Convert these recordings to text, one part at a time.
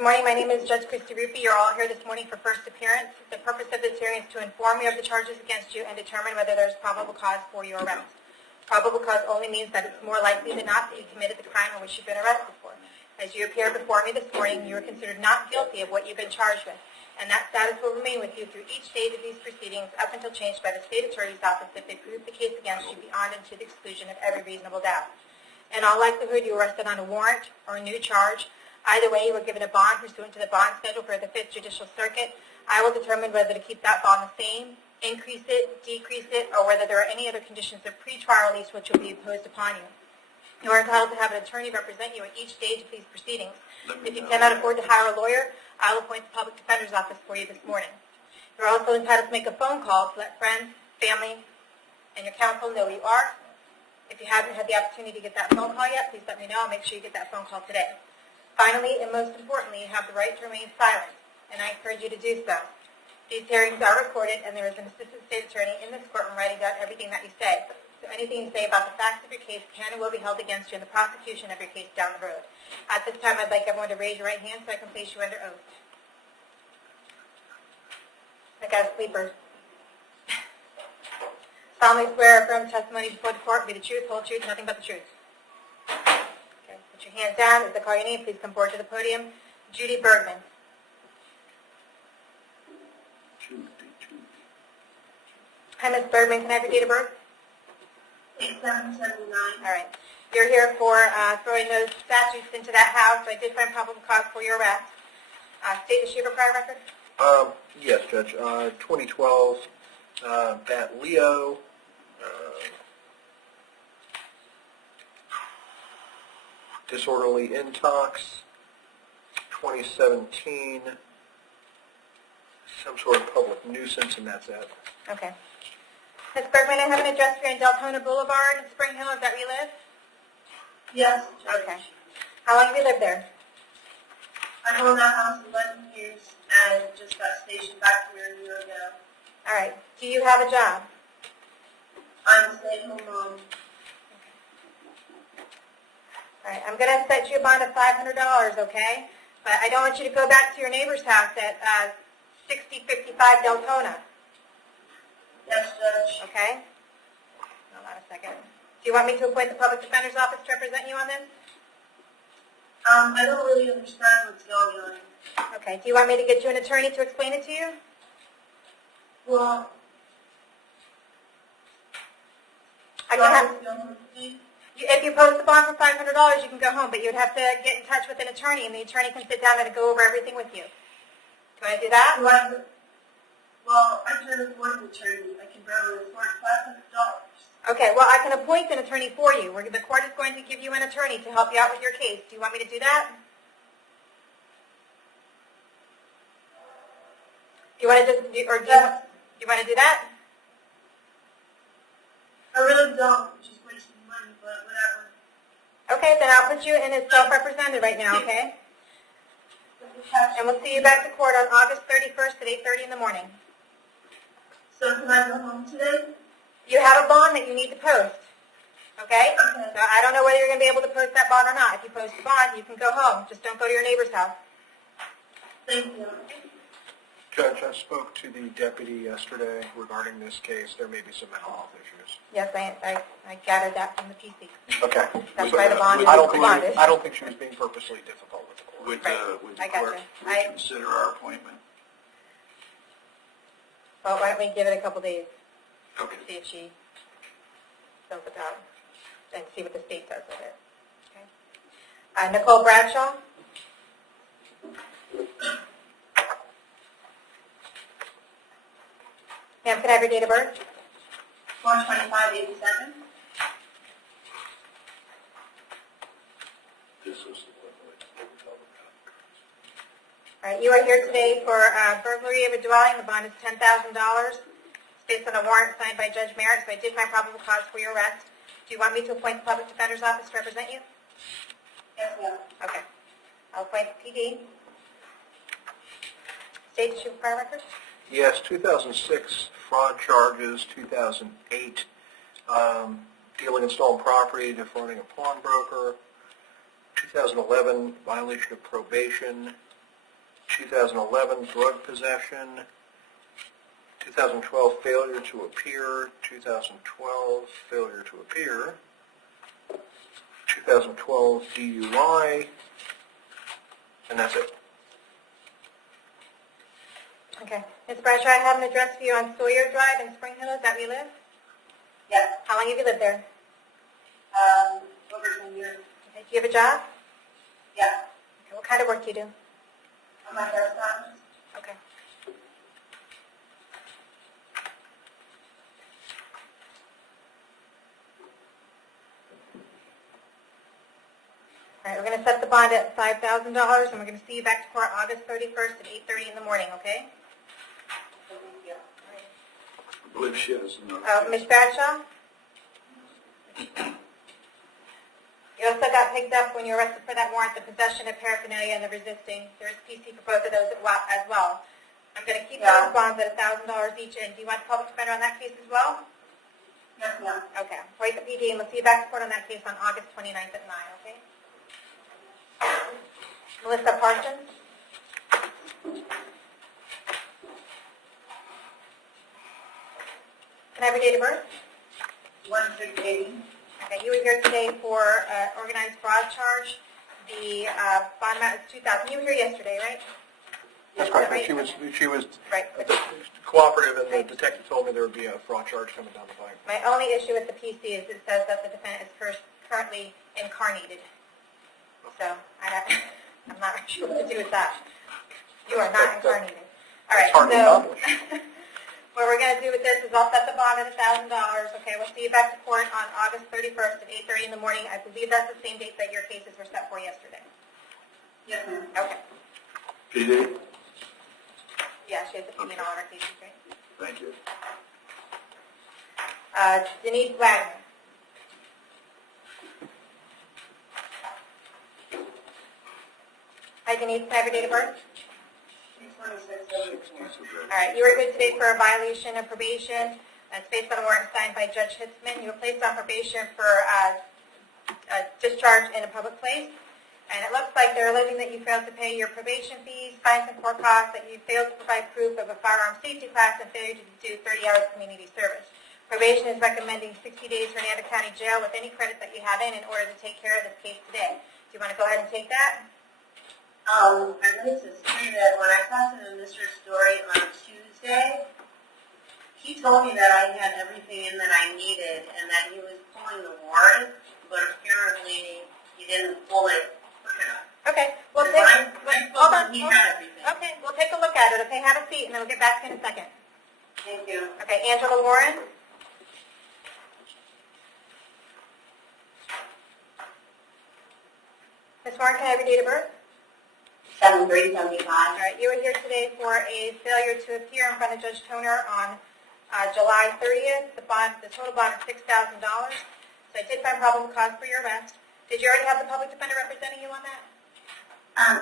Good morning. My name is Judge Christy Ruppe. You're all here this morning for first appearance. The purpose of this hearing is to inform you of the charges against you and determine whether there's probable cause for your arrest. Probable cause only means that it's more likely than not that you committed the crime in which you've been arrested for. As you appear before me this morning, you are considered not guilty of what you've been charged with, and that status will remain with you through each stage of these proceedings up until changed by the State Attorney's Office if they prove the case against you beyond and to the exclusion of every reasonable doubt. In all likelihood, you were arrested on a warrant or a new charge. Either way, you were given a bond pursuant to the bond schedule for the 5th Judicial Circuit. I will determine whether to keep that bond the same, increase it, decrease it, or whether there are any other conditions of pre-trial release which will be imposed upon you. You are entitled to have an attorney represent you at each stage of these proceedings. If you cannot afford to hire a lawyer, I will appoint the Public Defender's Office for you this morning. You are also entitled to make a phone call to let friends, family, and your counsel know who you are. If you haven't had the opportunity to get that phone call yet, please let me know. I'll make sure you get that phone call today. Finally, and most importantly, you have the right to remain silent, and I encourage you to do so. These hearings are recorded, and there is an assistant state attorney in this courtroom writing down everything that you say. So anything you say about the facts of your case can and will be held against you in the prosecution of your case down the road. At this time, I'd like everyone to raise your right hand so I can place you under oath. I got a sleeper. Solemnly swear or affirm testimony before the court will be the truth, whole truth, nothing but the truth. Okay, put your hands down. As I call your name, please come forward to the podium. Judy Bergman. Hi, Ms. Bergman. Can I have your date of birth? 8779. All right. You're here for throwing those statutes into that house. So I did find probable cause for your arrest. State issue of a prior record? Yes, Judge. 2012, Bat Leo, disorderly intox. 2017, some sort of public nuisance, and that's it. Okay. Ms. Bergman, I have an address here in Deltona Boulevard in Spring Hill. Is that where you live? Yes, Judge. Okay. How long have you lived there? I own that house 11 years and just got stationed back here a year ago. All right. Do you have a job? I'm a stay-at-home mom. All right. I'm going to set you a bond of $500, okay? But I don't want you to go back to your neighbor's house at 6055 Deltona. Yes, Judge. Okay? Hold on a second. Do you want me to appoint the Public Defender's Office to represent you on this? I don't really understand what's going on. Okay. Do you want me to get you an attorney to explain it to you? Well, I do can I have, have to go home with me? if you post the bond for $500, you can go home, but you'd have to get in touch with an attorney, and the attorney can sit down and go over everything with you. Do you want to do that? Well, I can't afford an attorney. I can barely afford $500. Okay, well, I can appoint an attorney for you. The court is going to give you an attorney to help you out with your case. Do you want me to do that? Do you want to just, do you want to do that? I really don't. It's just wasting money, but whatever. Okay, then I'll put you in as self-represented right now, okay? And we'll see you back to court on August 31st at 8:30 in the morning. So can I go home today? You have a bond that you need to post, okay? Okay. So I don't know whether you're going to be able to post that bond or not. If you post the bond, you can go home. Just don't go to your neighbor's house. Thank you. Judge, I spoke to the deputy yesterday regarding this case. There may be some mental health issues. Yes, I gathered that from the PC. Okay. That's why the bond is I don't bonded. think she was being purposely difficult with the court. Would I the got court you. reconsider our appointment? Well, why don't we give it a couple days, Okay. see if she fills it out, and see what the state does with it. Okay. Nicole Bradshaw? Ma'am, can I have your date of birth? 42587. This was the one that we were talking about. All right, you are here today for burglary of a dwelling. The bond is $10,000. It's based on a warrant signed by Judge Merritt, so I did find probable cause for your arrest. Do you want me to appoint the Public Defender's Office to represent you? Yes, ma'am. Okay. I'll appoint the PD. State issue prior record? Yes, 2006 fraud charges, 2008 dealing in stolen property, defrauding a pawnbroker, 2011 violation of probation, 2011 drug possession, 2012 failure to appear, 2012 failure to appear, 2012 DUI, and that's it. Okay. Ms. Bradshaw, I have an address for you on Sawyer Drive in Spring Hill. Is that where you live? Yes. How long have you lived there? Over 10 years. Okay. Do you have a job? Yeah. Okay. What kind of work do you do? I'm a hairstylist. Okay. All right, we're going to set the bond at $5,000, and we're going to see you back to court August 31st at 8:30 in the morning, okay? Thank you. I believe she has another. Ms. Bradshaw? You also got picked up when you were arrested for that warrant, the possession of paraphernalia and the resisting. There's PC for both of those as well. I'm going to keep those bonds at $1,000 each, and do you want the public defender on that case as well? Yes, ma'am. Okay. Wait the PD, and we'll see you back to court on that case on August 29th at 9, okay? Melissa Parsons? Can I have your date of birth? 1680. Okay, you were here today for organized fraud charge. The bond amount is $2,000. You were here yesterday, right? That's Is that correct. right? She was Right. cooperative, and the detective told me there would be a fraud charge coming down the pipe. My only issue with the PC is it says that the defendant is currently incarnated. So I'm not sure what to do with that. You are not incarnated. All right, That's hard to accomplish. what we're going to do with this is I'll set the bond at $1,000. Okay, we'll see you back to court on August 31st at 8:30 in the morning. I believe that's the same date that your cases were set for yesterday. Yes, ma'am. Okay. PD? Yeah, she has the PD in all of our cases, right? Thank you. Denise Wagner. Hi, Denise. Can I have your date of birth? 2676. All right, you were here today for a violation of probation. It's based on a warrant signed by Judge Hitzman. You were placed on probation for discharge in a public place. And it looks like they're alleging that you failed to pay your probation fees, fines and court costs, that you failed to provide proof of a firearm safety class, and failure to do 30 hours of community service. Probation is recommending 60 days for Hernando County Jail with any credit that you have in order to take care of this case today. Do you want to go ahead and take that? I'd like to say that when I talked to Mr. Story on Tuesday, he told me that I had everything in that I needed and that he was pulling the warrant, but apparently he didn't pull it quick enough. Okay, well, Hold on. He had everything. Okay, we'll take a look at it. Okay, have a seat, and then we'll get back to you in a second. Thank you. Okay, Angela Warren. Ms. Warren, can I have your date of birth? 7375. All right, you were here today for a failure to appear in front of Judge Toner on July 30th. The total bond is $6,000. So I did find probable cause for your arrest. Did you already have the public defender representing you on that?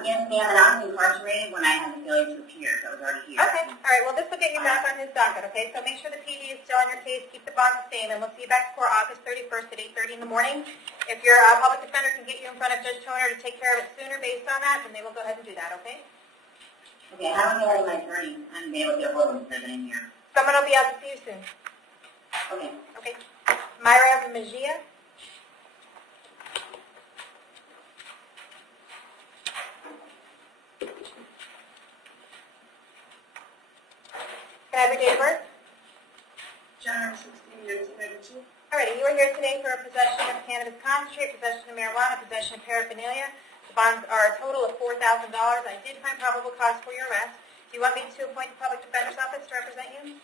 Yes, ma'am, and I was incarcerated when I had the failure to appear, so I was already here. Okay, all right, well, this will get you back on his docket, okay? So make sure the PD is still on your case, keep the bond the same, and we'll see you back for August 31st at 8:30 in the morning. If your public defender can get you in front of Judge Toner to take care of it sooner based on that, then they will go ahead and do that, okay? Okay, how do I get my attorney? I'm able to get hold of him in here. Someone will be out to see you soon. Okay. Okay. Myra Mejia. Can I have your date of birth? January 16 years, 32. Alrighty, you are here today for a possession of cannabis concentrate, possession of marijuana, possession of paraphernalia. The bonds are a total of $4,000. I did find probable cause for your arrest. Do you want me to appoint the public defender's office to represent you?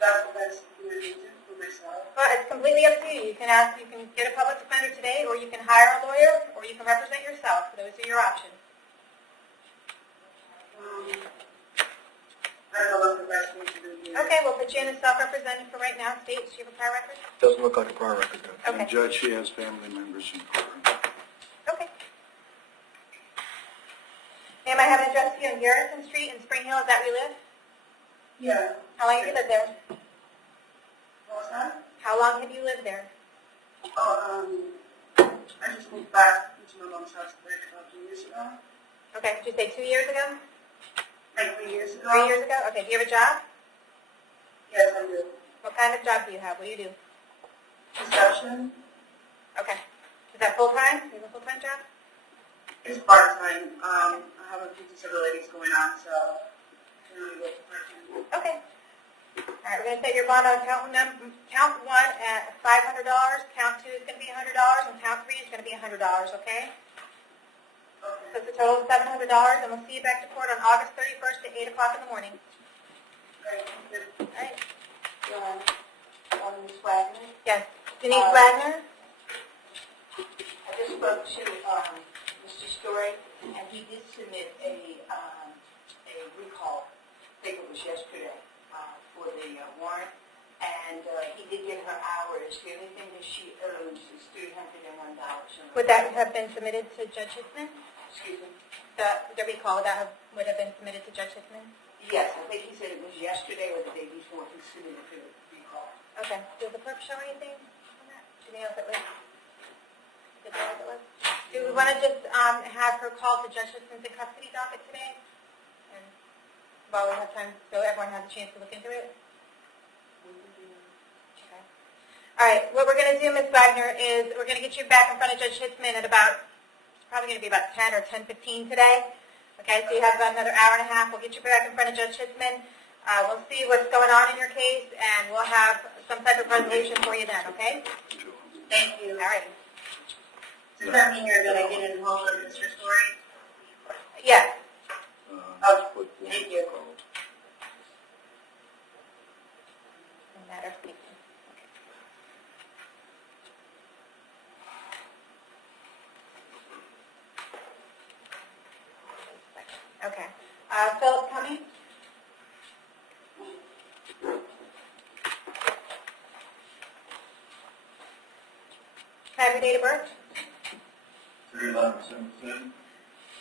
That's the best thing I can do for myself. Well, it's completely up to you. You can get a public defender today, or you can hire a lawyer, or you can represent yourself. Those are your options. I don't know what the best thing to do here. Okay, we'll put you in as self-represented for right now. State, do you have a prior record? Doesn't look like a prior record, does it? Okay. And Judge, she has family members in court. Okay. Ma'am, I have an address for you on Garrison Street in Spring Hill. Is that where you live? Yeah. How long have you lived there? What was that? How long have you lived there? Oh, I just moved back into my mom's house like 2 years ago. Okay, did you say 2 years ago? Like 3 years ago? 3 years ago? Okay, do you have a job? Yes, I do. What kind of job do you have? What do you do? Reception? Okay. Is that full-time? Do you have a full-time job? It's part-time. I have a few disabilities going on, so I'm going to go part-time. Okay. All right, we're going to set your bond on count 1 at $500, count 2 is going to be $100, and count 3 is going to be $100, okay? So it's a total of $700, and we'll see you back to court on August 31st at 8 o'clock in the morning. All right. Ms. Wagner? Yes. Denise Wagner? I just spoke to Mr. Story, and he did submit a recall, I think it was yesterday, for the warrant, and he did give her hours. The only thing that she owes is $301. Would that have been submitted to Judge Hickman? Excuse me? The recall would have been submitted to Judge Hickman? Yes, I think he said it was yesterday or the day before he submitted the recall. Okay. Does the clerk show anything on that? Do you know if it was? Did you know if it was? Do we want to just have her call to Judge Hickman's in custody docket today? And while we have time, so everyone has a chance to look into it? Okay. All right. What we're going to do, Ms. Wagner, is we're going to get you back in front of Judge Hickman at about, it's probably going to be about 10 or 10:15 today. Okay, so you have about another hour and a half. We'll get you back in front of Judge Hickman. We'll see what's going on in your case, and we'll have some type of resolution for you then, okay? Thank you. All right. Does that mean you're going to get involved with Mr. Story? Yes. Thank you. Matter of speaking. Okay. Philip coming? Can I have your date of birth? 3/11/17.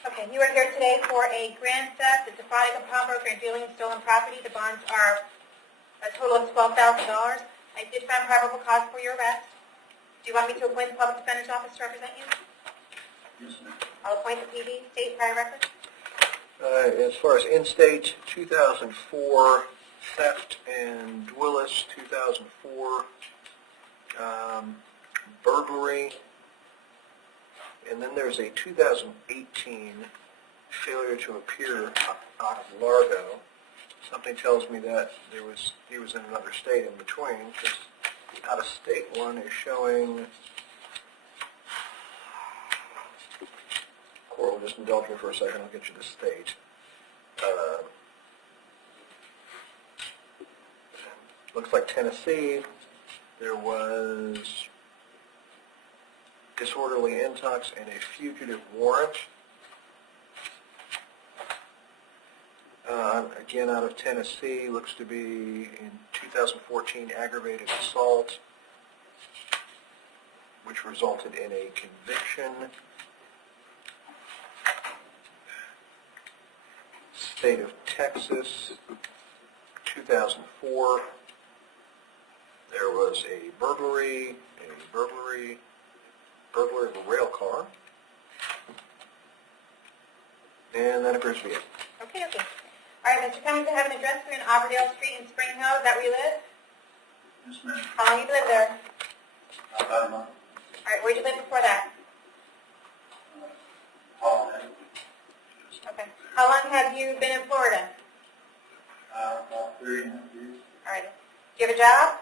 Okay, you are here today for a grand theft, a defrauding a pawnbroker, and dealing in stolen property. The bonds are a total of $12,000. I did find probable cause for your arrest. Do you want me to appoint the public defender's office to represent you? Yes, ma'am. I'll appoint the PD, state prior record. As far as in-state, 2004 theft and Willis, 2004 burglary, and then there's a 2018 failure to appear out of Largo. Something tells me that he was in another state in between, because the out-of-state one is showing. Coral, just indulge me for a second. I'll get you the state. Looks like Tennessee. There was disorderly intox and a fugitive warrant. Again, out of Tennessee, looks to be in 2014 aggravated assault, which resulted in a conviction. State of Texas, 2004, there was a burglary of a rail car, and that appears to be it. Okay, okay. All right, Mr. Cummings, I have an address for you in Auberdale Street in Spring Hill. Is that where you live? Yes, ma'am. How long have you lived there? About a month. All right, where'd you live before that? Okay. How long have you been in Florida? About 3.5 years. All right. Do you have a job?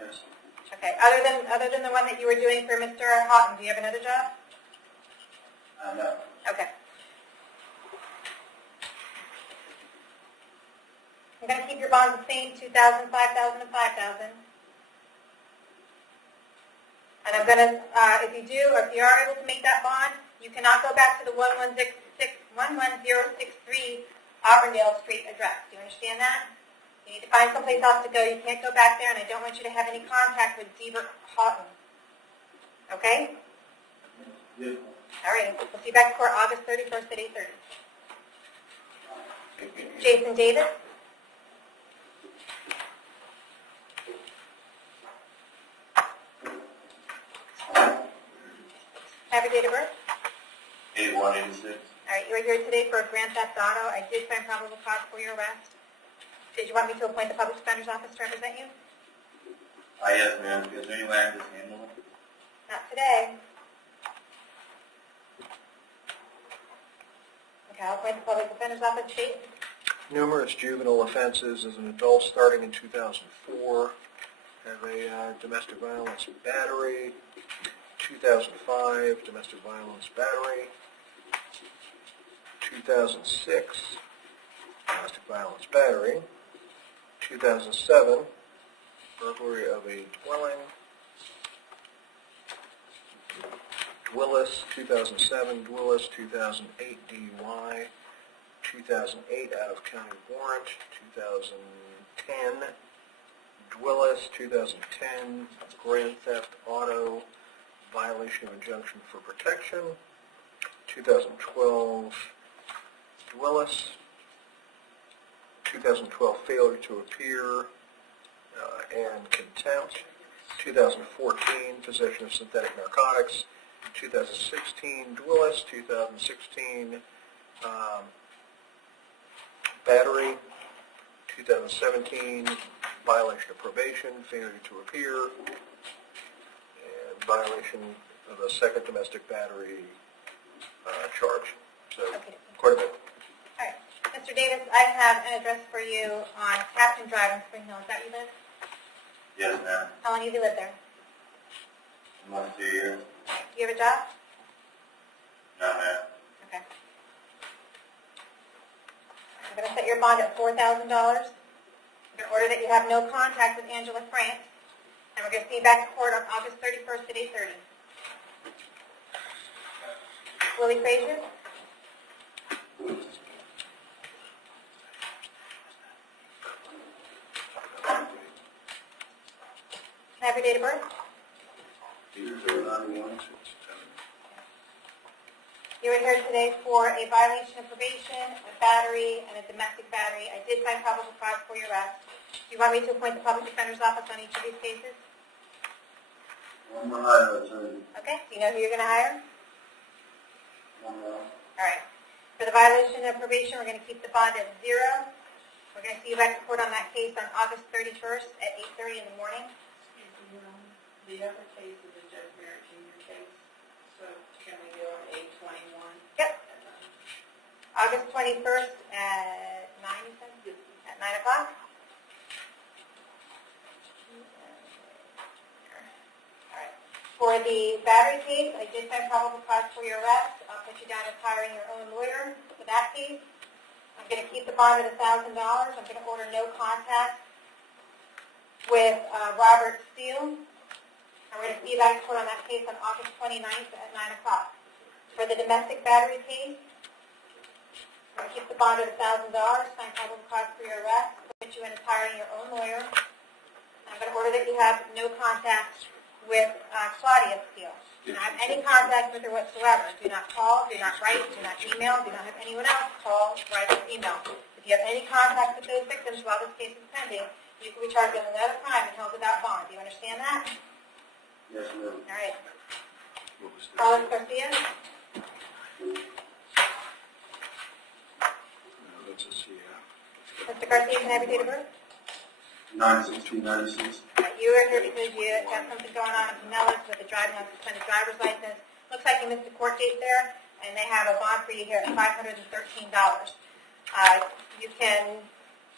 Yes. Okay. Other than the one that you were doing for Mr. Houghton, do you have another job? No. Okay. I'm going to keep your bonds the same, 2,000, 5,000, and 5,000. And I'm going to, if you do, or if you are able to make that bond, you cannot go back to the 11063 Auburndale Street address. Do you understand that? You need to find someplace else to go. You can't go back there, and I don't want you to have any contact with Deaver Houghton. Okay? Yes. All right. We'll see you back in court August 31st at 8:30. Jason Davis? Have your date of birth? 8186. All All right, you are here today for a grand theft auto. I did find probable cause for your arrest. Did you want me to appoint the public defender's office to represent you? Yes, ma'am. Is there any way I can just handle it? Not today. Okay, I'll appoint the public defender's office date. Numerous juvenile offenses as an adult starting in 2004. Have a domestic violence battery. 2005, domestic violence battery. 2006, domestic violence battery. 2007, burglary of a dwelling. Dwillis, 2007, Dwillis, 2008 DUI, 2008 out-of-county warrant, 2010, Dwillis, 2010, grand theft auto, violation of injunction for protection, 2012, Dwillis, 2012 failure to appear and contempt, 2014 possession of synthetic narcotics, 2016 Dwillis, 2016 battery, 2017 violation of probation, failure to appear, and violation of a second domestic battery charge. So, Okay. quite a bit. All right. Mr. Davis, I have an address for you on Captain Drive in Spring Hill. Is that where you live? Yes, ma'am. How long have you lived there? Almost 2 years. Do you have a job? No, ma'am. Okay. I'm going to set your bond at $4,000. I'm going to order that you have no contact with Angela France. And we're going to see you back in court on August 31st at 8:30. Willie Frazier? Can I have your date of birth? You are here today for a violation of probation, a battery, and a domestic battery. I did find probable cause for your arrest. Do you want me to appoint the public defender's office on each of these cases? One more hire attorney. Okay, do you know who you're going to hire? One more. All right. For the violation of probation, we're going to keep the bond at 0. We're going to see you back in court on that case on August 31st at 8:30 in the morning. The other case is a Judge Merritt Jr. case, so can we go on 8/21? Yep. August 21st at 9, you said? At 9 o'clock? All right. For the battery case, I did find probable cause for your arrest. I'll put you down as hiring your own lawyer for that case. I'm going to keep the bond at $1,000. I'm going to order no contact with Robert Steele. And we're going to see you back in court on that case on August 29th at 9 o'clock. For the domestic battery case, we're going to keep the bond at $1,000, sign probable cause for your arrest, put you in as hiring your own lawyer. I'm going to order that you have no contact with Claudia Steele. Do not have any contact with her whatsoever. Do not call, do not write, do not email, do not have anyone else call, write, or email. If you have any contact with those victims while this case is pending, you can be charged with another crime and held without bond. Do you understand that? Yes, ma'am. All right. What was this? Carlos Garcia? Let's just see. Mr. Garcia, can I have your date of birth? 9/16/96. You are here because you have something going on in Pinellas with a driving on suspended driver's license. Looks like you missed a court date there, and they have a bond for you here at $513. You can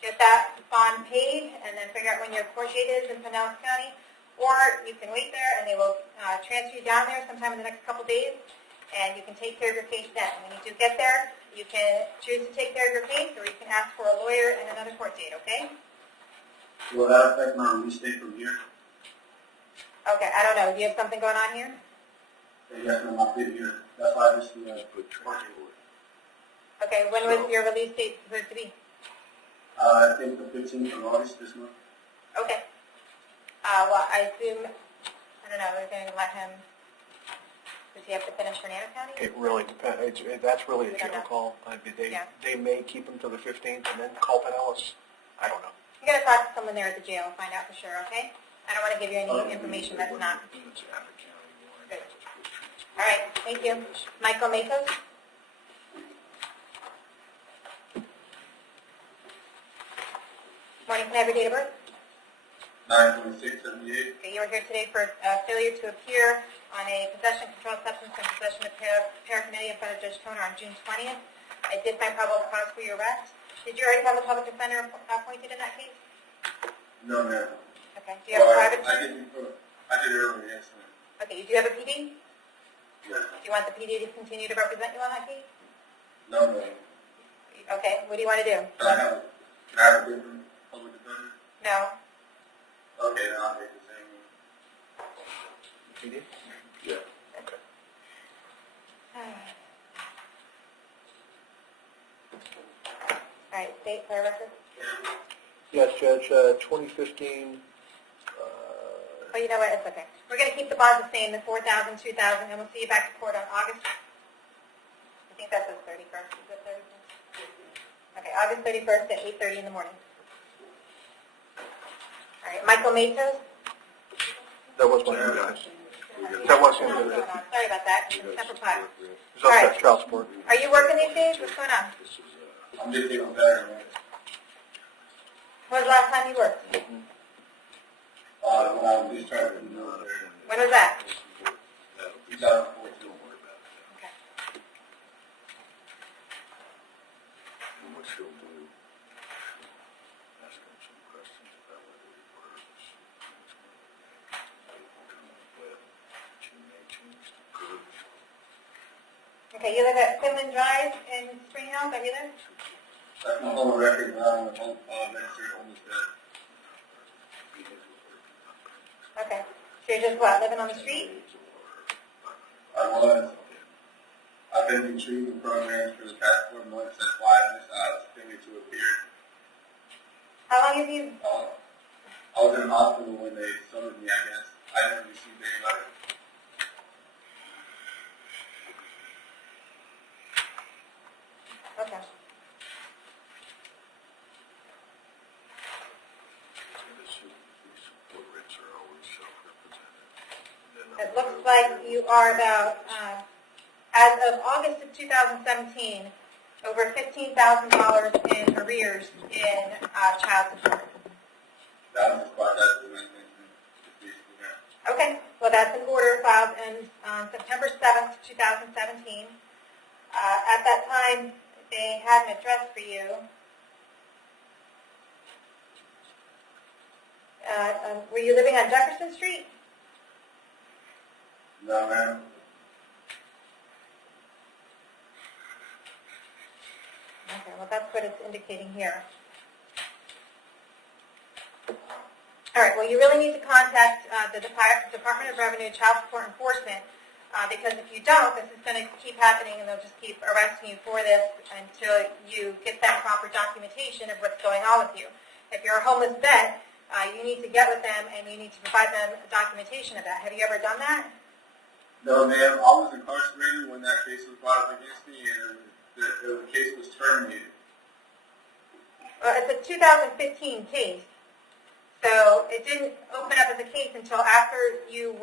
get that bond paid and then figure out when your court date is in Pinellas County, or you can wait there and they will transfer you down there sometime in the next couple days, and you can take care of your case then. When you do get there, you can choose to take care of your case, or you can ask for a lawyer and another court date, okay? Will that affect my release date from here? Okay, I don't know. Do you have something going on here? Yes, ma'am. I'll be here. That's why I just Put transport. Okay, when was your release date supposed to be? I think the 15th of August this month. Okay. Well, I assume, I don't know, we're going to let him, does he have to finish Hernando County? It really depends. That's really a We don't jail know. call. Yeah. They may keep him till the 15th and then call Pinellas. I don't know. You got to talk to someone there at the jail and find out for sure, okay? I don't want to give you any information that's not. It's out of county warrant. Good. All right, thank you. Michael Matos? And can I have your date of birth? 9/26/78. Okay, you are here today for failure to appear on a possession, controlled substance, and possession of paraphernalia in front of Judge Toner on June 20th. I did find probable cause for your arrest. Did you already have a public defender appointed in that case? No, ma'am. Okay. Do you have a private? I did earlier, yes, ma'am. Okay. You do have a PD? Yes. Do you want the PD to continue to represent you on that case? No, ma'am. Okay. What do you want to do? Can I have a different public defender? No. Okay, then I'll take the same one. PD? Yeah. Okay. All right. State for record. Yes, Judge, 2015, Oh, you know what? It's okay. We're going to keep the bonds the same, the 4,000, 2,000, and we'll see you back to court on August. I think that's the 31st. Is it 31st? Okay, August 31st at 8:30 in the morning. All right, Michael Matos. that was my name, guys. That was him. Sorry about that. Separate file. It's also child support. Are you working these days? What's going on? I'm just getting better, man. When was the last time you worked? When I was discharged from the military. When was that? 2014. Okay. What she'll do, ask him some questions about whether it works. She may change the code. Okay, you live at Quinlan Drive in Spring Hill, are you there? That's my whole record, but I'm a registered homeless vet. Okay. So you're just what, living on the street? I was. I've been in treatment programs for the past 4 months. That's why I was failure to appear. How long have you, I was in the hospital when they summoned me, I guess. I never received any letter. okay. It looks like you are about, as of August of 2017, over $15,000 in arrears in child support. That was just part that's the main thing. Basically, yeah. Okay, well that's an order filed on September 7th, 2017. At that time, they had an address for you. Were you living on Jefferson Street? No, ma'am. Okay, well that's what it's indicating here. All right, well you really need to contact the Department of Revenue Child Support Enforcement because if you don't, this is going to keep happening and they'll just keep arresting you for this until you get that proper documentation of what's going on with you. If you're a homeless vet, you need to get with them and you need to provide them documentation of that. Have you ever done that? No, ma'am. I was incarcerated when that case was brought up against me, and the case was terminated. It's a 2015 case, so it didn't open up as a case until after you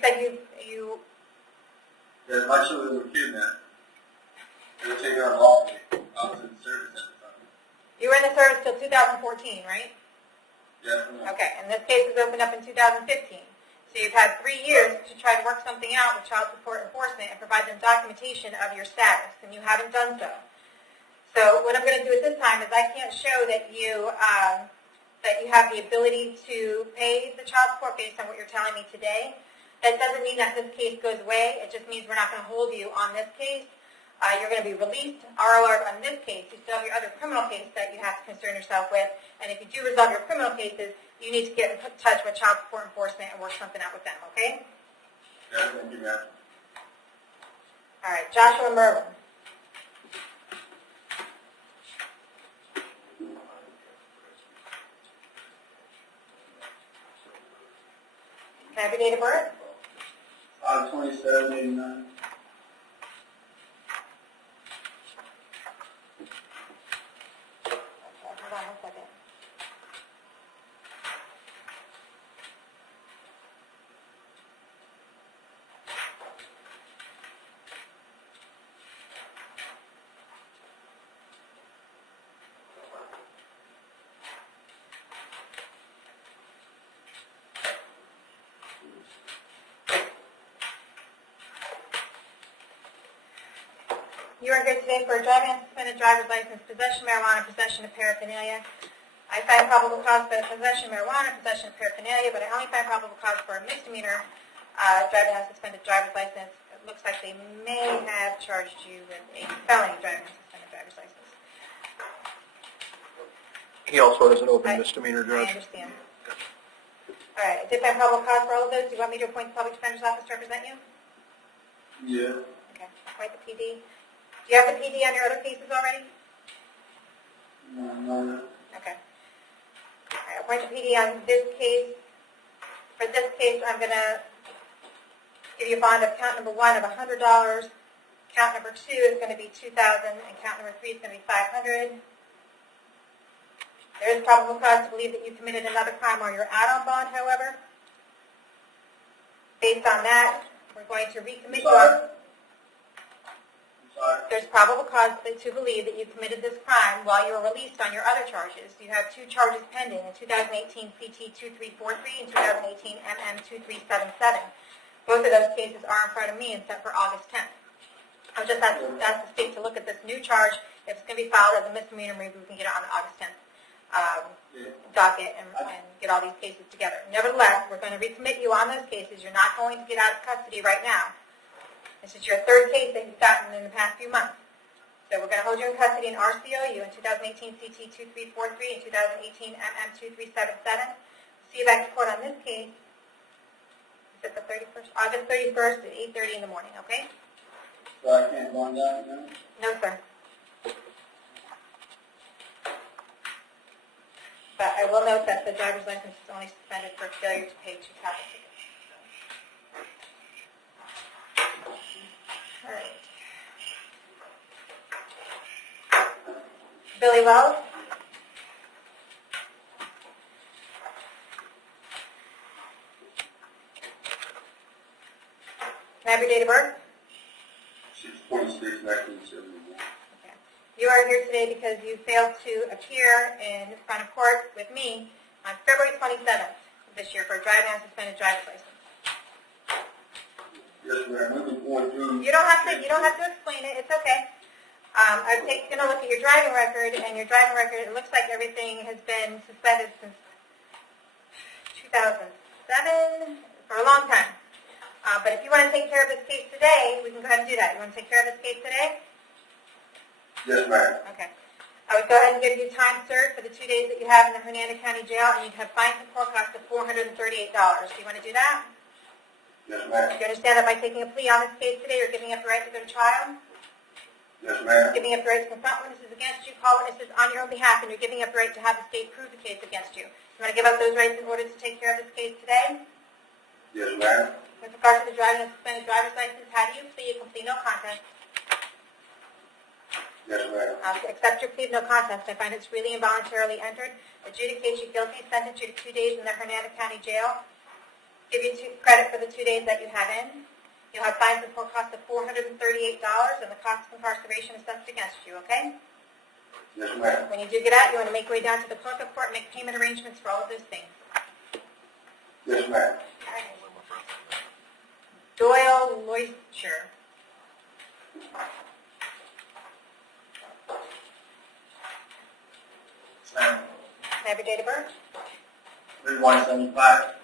said you Yeah, my children were kidnapped. They were taken unlawfully. I was in service at the time. you were in the service till 2014, right? Yes, ma'am. Okay, and this case was opened up in 2015. So you've had 3 years to try to work something out with Child Support Enforcement and provide them documentation of your status, and you haven't done so. So what I'm going to do at this time is I can't show that you have the ability to pay the child support based on what you're telling me today. That doesn't mean that this case goes away. It just means we're not going to hold you on this case. You're going to be released ROR on this case. You still have your other criminal case that you have to concern yourself with. And if you do resolve your criminal cases, you need to get in touch with Child Support Enforcement and work something out with them, okay? Yeah, thank you, ma'am. All right, Joshua Merlin. Can I have your date of birth? 2789. Hold on one second. You are here today for a driving on suspended driver's license, possession of marijuana, possession of paraphernalia. I find probable cause for the possession of marijuana, possession of paraphernalia, but I only find probable cause for a misdemeanor driving on suspended driver's license. It looks like they may have charged you with a felony driving on suspended driver's license. He also has an open I- misdemeanor, I Judge. understand. All right, I did find probable cause for all of those. Do you want me to appoint the public defender's office to represent you? Yeah. Okay, appoint the PD. Do you have the PD on your other cases already? No. Okay. All right, appoint the PD on this case. For this case, I'm going to give you a bond of count number 1 of $100. Count number 2 is going to be $2,000, and count number 3 is going to be $500. There is probable cause to believe that you committed another crime while you're out on bond, however. Based on that, we're going to recommit you on... Sorry. There's probable cause to believe that you committed this crime while you were released on your other charges. You have 2 charges pending, in 2018 CT-2343 and 2018 MM-2377. Both of those cases are in front of me and set for August 10th. I'll just ask the state to look at this new charge. If it's going to be filed as a misdemeanor, maybe we can get it on the August 10th docket and get all these cases together. Nevertheless, we're going to recommit you on those cases. You're not going to get out of custody right now. This is your 3rd case that you've gotten in the past few months. So we're going to hold you in custody in RCOU in 2018 CT-2343 and 2018 MM-2377. See you back to court on this case. Is it the 31st? August 31st at 8:30 in the morning, okay? So I can't bond out now? No, sir. But I will note that the driver's license is only suspended for failure to pay 2 traffic tickets. All right. Billy Wells? Can I have your date of birth? 6/26/1971. Okay. You are here today because you failed to appear in front of court with me on February 27th of this year for a driving on suspended driver's license. Yes, ma'am. We've been going through. You don't have to explain it. It's okay. I've taken a look at your driving record, and your driving record, it looks like everything has been suspended since 2007, for a long time. But if you want to take care of this case today, we can go ahead and do that. You want to take care of this case today? Yes, ma'am. Okay. I would go ahead and give you time served for the 2 days that you have in the Hernando County Jail, and you'd have fines and court costs of $438. Do you want to do that? Yes, Do ma'am. you understand that by taking a plea on this case today, you're giving up the right to go to trial? Yes, ma'am. Giving up the right to confront witnesses against you, call witnesses on your own behalf, and you're giving up the right to have the state prove the case against you. You want to give up those rights in order to take care of this case today? Yes, ma'am. With regard to the driving and suspended driver's license, how do you plead? You can plead no contest. Yes, ma'am. Accept your plea of no contest. I find it's really involuntarily entered. Adjudicate you guilty, sentence you to 2 days in the Hernando County Jail. Give you credit for the 2 days that you have in. You'll have fines and court costs of $438 and the cost of incarceration assessed against you, okay? Yes, ma'am. When you do get out, you want to make your way down to the clerk of court and make payment arrangements for all of those things. Yes, ma'am. All right. Doyle Loischer. Ma'am. Can I have your date of birth? 3175.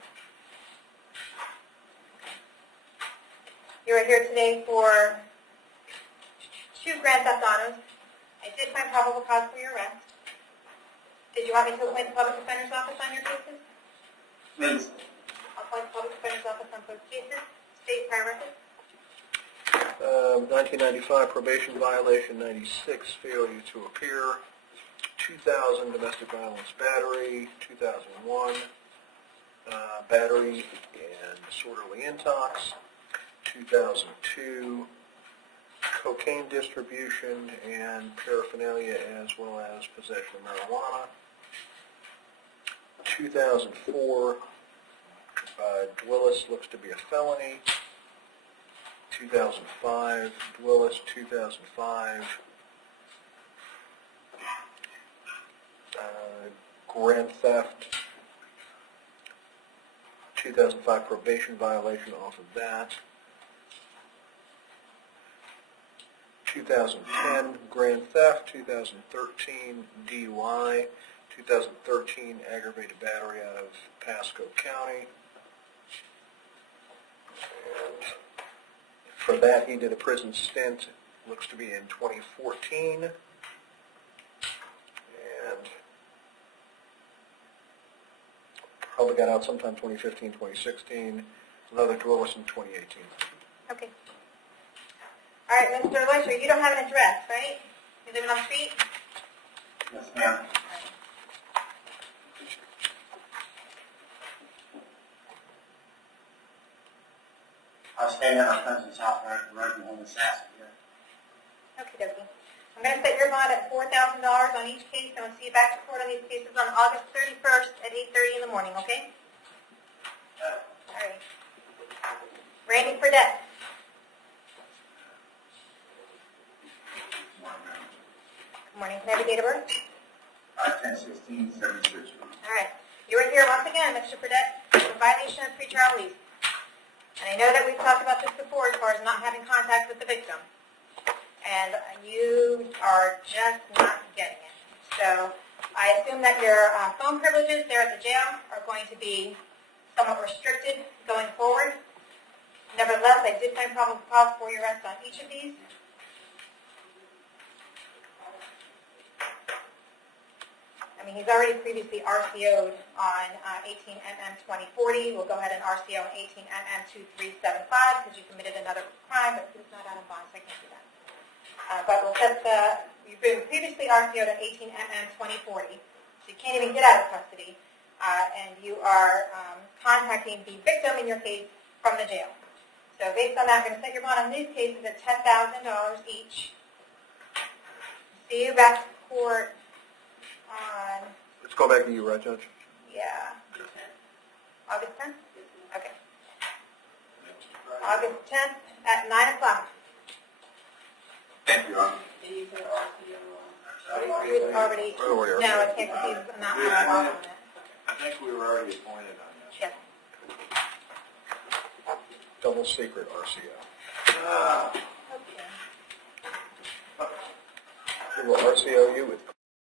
You are here today for 2 grand theft autos. I did find probable cause for your arrest. Did you want me to appoint the public defender's office on your cases? Please. I'll appoint the public defender's office on both cases. State prior record. 1995 probation violation, 96 failure to appear, 2000 domestic violence battery, 2001 battery and disorderly intox, 2002 cocaine distribution and paraphernalia as well as possession of marijuana, 2004 Dwillis looks to be a felony, 2005 Dwillis, 2005 grand theft, 2005 probation violation off of that, 2010 grand theft, 2013 DUI, 2013 aggravated battery out of Pasco County. And for that, he did a prison stint, looks to be in 2014. And probably got out sometime 2015, 2016. Another divorce in 2018. Okay. All right, Mr. Leisure, you don't have an address, right? You live on the street? Yes, ma'am. I was staying at my cousin's house right behind the Sassy here. Okay, dokie. I'm going to set your bond at $4,000 on each case, and I'll see you back to court on these cases on August 31st at 8:30 in the morning, okay? All right. Randy Fredette. Good morning. Can I have your date of birth? 10/16/76. All right. You are here once again, Mr. Fredette, in violation of pretrial release. And I know that we've talked about this before as far as not having contact with the victim. And you are just not getting it. So I assume that your phone privileges there at the jail are going to be somewhat restricted going forward. Nevertheless, I did find probable cause for your arrest on each of these. I mean, he's already previously RCO'd on 18MM2040. We'll go ahead and RCO on 18MM2375 because you committed another crime, but he's not out of bond, so I can't do that. But we'll set you've been previously RCO'd at 18MM2040, so you can't even get out of custody, and you are contacting the victim in your case from the jail. So based on that, I'm going to set your bond on these cases at $10,000 each. See you back to court on, Let's go back to you, right, Judge? yeah, August 10th? Okay. August 10th at 9 o'clock. Thank you, Your Honor. We've already, no, I can't see, I'm not on it. I think we were already appointed on this. Yes. Double secret RCO. Okay. We will RCO you with